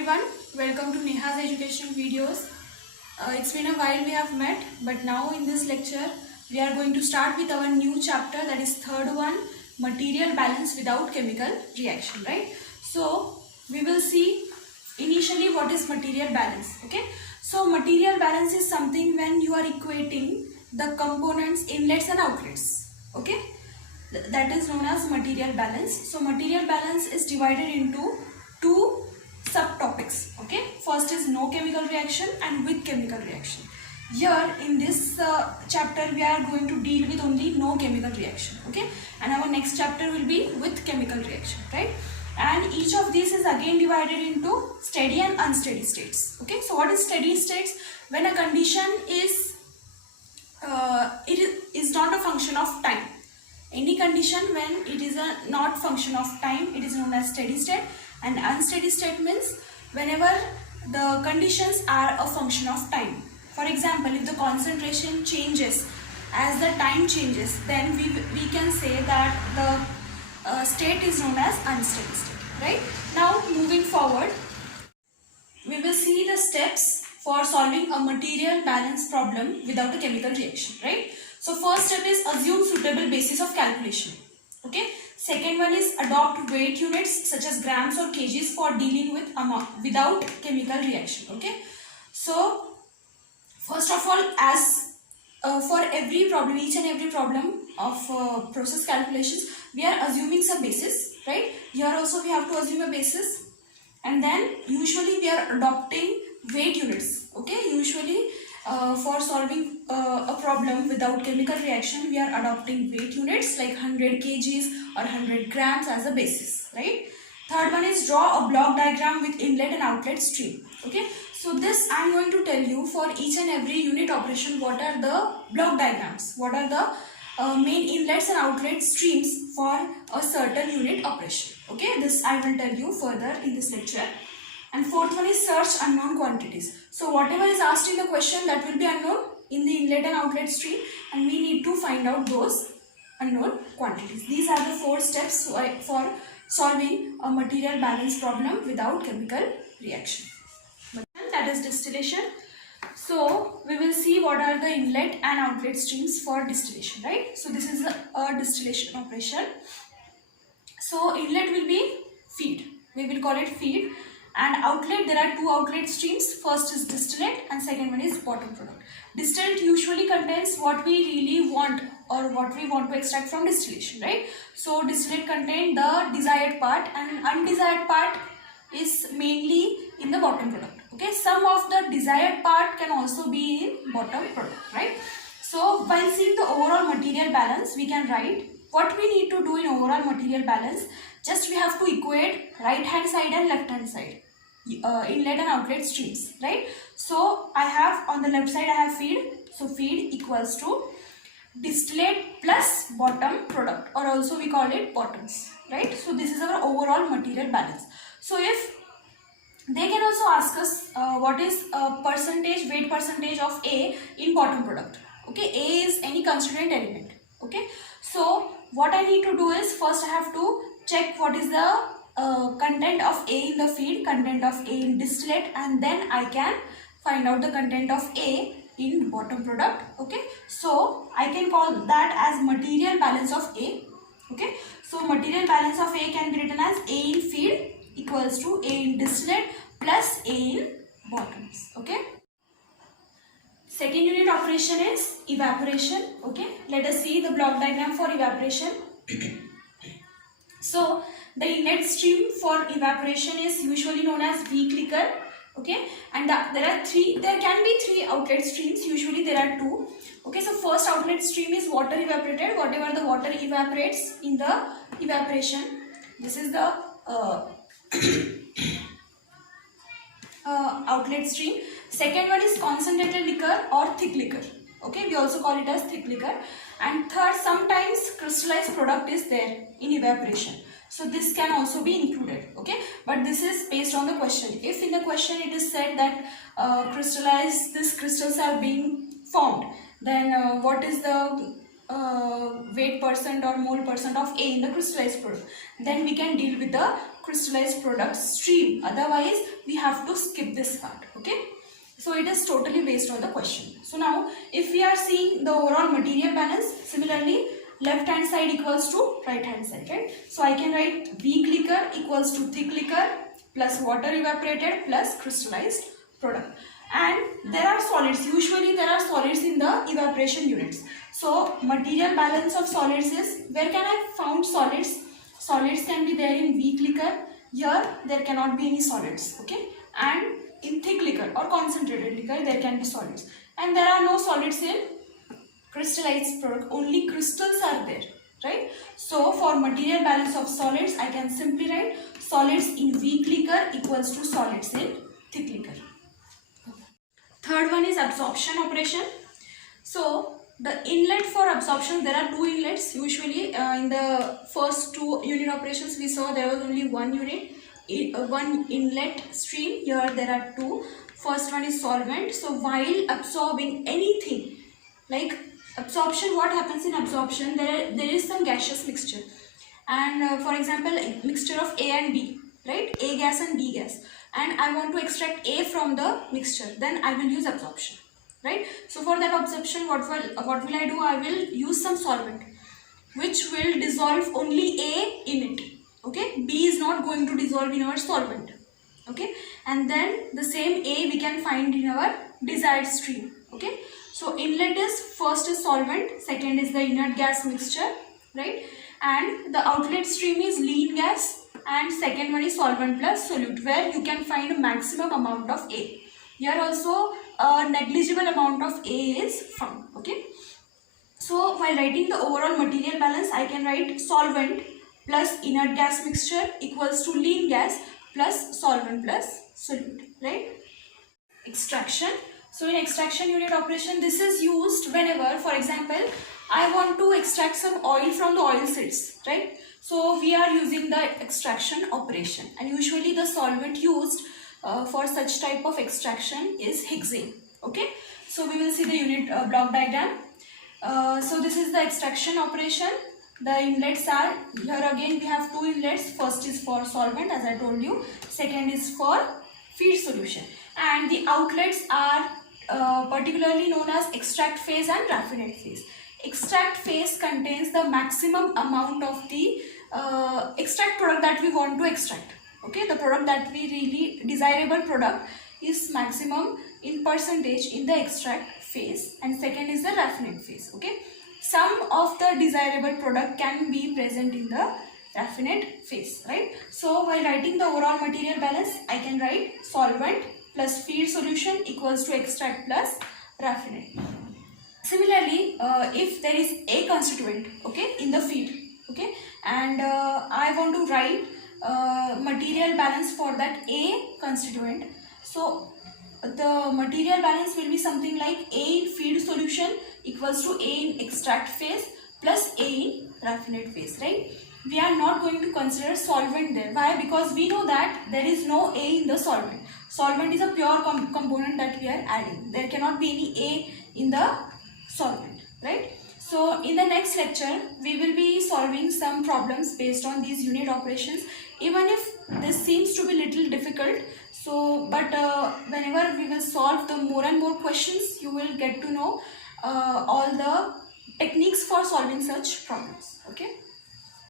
everyone, welcome to Neha's education videos. It's been a while we have met, but now in this lecture we are going to start with our new chapter, that is third one, material balance without chemical reaction, right? So we will see initially what is material balance. Okay, so material balance is something when you are equating the components inlets and outlets. Okay, that is known as material balance. So material balance is divided into two subtopics. Okay, first is no chemical reaction and with chemical reaction. Here in this chapter we are going to deal with only no chemical reaction. Okay, and our next chapter will be with chemical reaction, right? And each of these is again divided into steady and unsteady states. Okay, so what is steady states? When a condition is it is not a function of time. Any condition when it is a not function of time, it is known as steady state. And unsteady state means whenever the conditions are a function of time. For example, if the concentration changes as the time changes, then we can say that the state is known as unsteady state, right? Now moving forward, we will see the steps for solving a material balance problem without a chemical reaction, right? So first step is assume suitable basis of calculation. Okay. Second one is adopt weight units such as grams or kgs for dealing with amount without chemical reaction. Okay. So first of all, as for every problem, each and every problem of process calculations, we are assuming some basis, right? Here also we have to assume a basis, and then usually we are adopting weight units. Okay, usually for solving a problem without chemical reaction, we are adopting weight units like 100 kgs or 100 grams as a basis, right? Third one is draw a block diagram with inlet and outlet stream. Okay, so this I am going to tell you for each and every unit operation what are the block diagrams, what are the main inlets and outlet streams for a certain unit operation. Okay, this I will tell you further in this lecture. And fourth one is search unknown quantities. So whatever is asked in the question, that will be unknown in the inlet and outlet stream, and we need to find out those unknown quantities. These are the four steps for solving a material balance problem without chemical reaction. That is distillation. So we will see what are the inlet and outlet streams for distillation, right? So this is a distillation operation. So inlet will be feed. We will call it feed. And outlet, there are two outlet streams. First is distillate and second one is bottom product. Distillate usually contains what we really want or what we want to extract from distillation, right? So distillate contains the desired part, and undesired part is mainly in the bottom product. Okay, some of the desired part can also be in bottom product, right? So while seeing the overall material balance, we can write what we need to do in overall material balance. Just we have to equate right hand side and left hand side, inlet and outlet streams, right? So I have on the left side I have feed, so feed equals to distillate plus bottom product, or also we call it bottoms, right? So this is our overall material balance. So if they can also ask us what is weight percentage of A in bottom product. Okay, A is any constituent element. Okay, so what I need to do is first I have to check what is the content of A in the feed, content of A in distillate, and then I can find out the content of A in bottom product. Okay, so I can call that as material balance of A. Okay, so material balance of A can be written as A in feed equals to A in distillate plus A in bottoms. Okay, second unit operation is evaporation. Okay, let us see the block diagram for evaporation. So the inlet stream for evaporation is usually known as weak liquor. Okay, and there can be three outlet streams. Usually there are two. Okay, so first outlet stream is water evaporated, whatever the water evaporates in the evaporation. This is the outlet stream. Second one is concentrated liquor or thick liquor. Okay, we also call it as thick liquor. And third, sometimes crystallized product is there in evaporation. So this can also be included. Okay, but this is based on the question. If in the question it is said that these crystals are being formed, then what is the weight percent or mole percent of A in the crystallized product? Then we can deal with the crystallized product stream. Otherwise, we have to skip this part. Okay. So it is totally based on the question. So now, if we are seeing the overall material balance, similarly, left hand side equals to right hand side, right? So I can write weak liquor equals to thick liquor plus water evaporated plus crystallized product. And there are solids. Usually there are solids in the evaporation units. So material balance of solids is, where can I found solids? Solids can be there in weak liquor. Here there cannot be any solids. Okay. And in thick liquor or concentrated liquor there can be solids. And there are no solids in crystallized product, only crystals are there, right? So for material balance of solids, I can simply write solids in weak liquor equals to solids in thick liquor. Third one is absorption operation. So the inlet for absorption, there are two inlets. Usually in the first two unit operations we saw there was only one unit, one inlet stream. Here there are two. First one is solvent. So while absorbing anything, like absorption, what happens in absorption? There is some gaseous mixture, and for example, a mixture of A and B, right? A gas and B gas, and I want to extract A from the mixture. Then I will use absorption, right? So for that absorption, what will I do? I will use some solvent, which will dissolve only A in it. Okay, B is not going to dissolve in our solvent. Okay, and then the same A we can find in our desired stream. Okay. So inlet is, first is solvent, second is the inert gas mixture, right? And the outlet stream is lean gas, and second one is solvent plus solute, where you can find a maximum amount of A. Here also a negligible amount of A is found. Okay. So while writing the overall material balance, I can write solvent plus inert gas mixture equals to lean gas plus solvent plus solute, right? Extraction. So in extraction unit operation, this is used whenever, for example, I want to extract some oil from the oil seeds, right? So we are using the extraction operation, and usually the solvent used for such type of extraction is hexane. Okay, so we will see the unit block diagram. So this is the extraction operation. The inlets are, here again we have two inlets. First is for solvent, as I told you. Second is for feed solution. And the outlets are particularly known as extract phase and raffinate phase. Extract phase contains the maximum amount of the extract product that we want to extract. Okay, the product that we really desirable product is maximum in percentage in the extract phase, and second is the raffinate phase. Okay, some of the desirable product can be present in the raffinate phase, right? So while writing the overall material balance, I can write solvent plus feed solution equals to extract plus raffinate. Similarly, if there is A constituent, okay, in the feed, okay, and I want to write material balance for that A constituent. So the material balance will be something like A in feed solution equals to A in extract phase plus A in raffinate phase, right? We are not going to consider solvent there. Why? Because we know that there is no A in the solvent. Solvent is a pure component that we are adding. There cannot be any A in the solvent, right? So in the next lecture, we will be solving some problems based on these unit operations. Even if this seems to be little difficult, so but whenever we will solve the more and more questions, you will get to know all the techniques for solving such problems. Okay.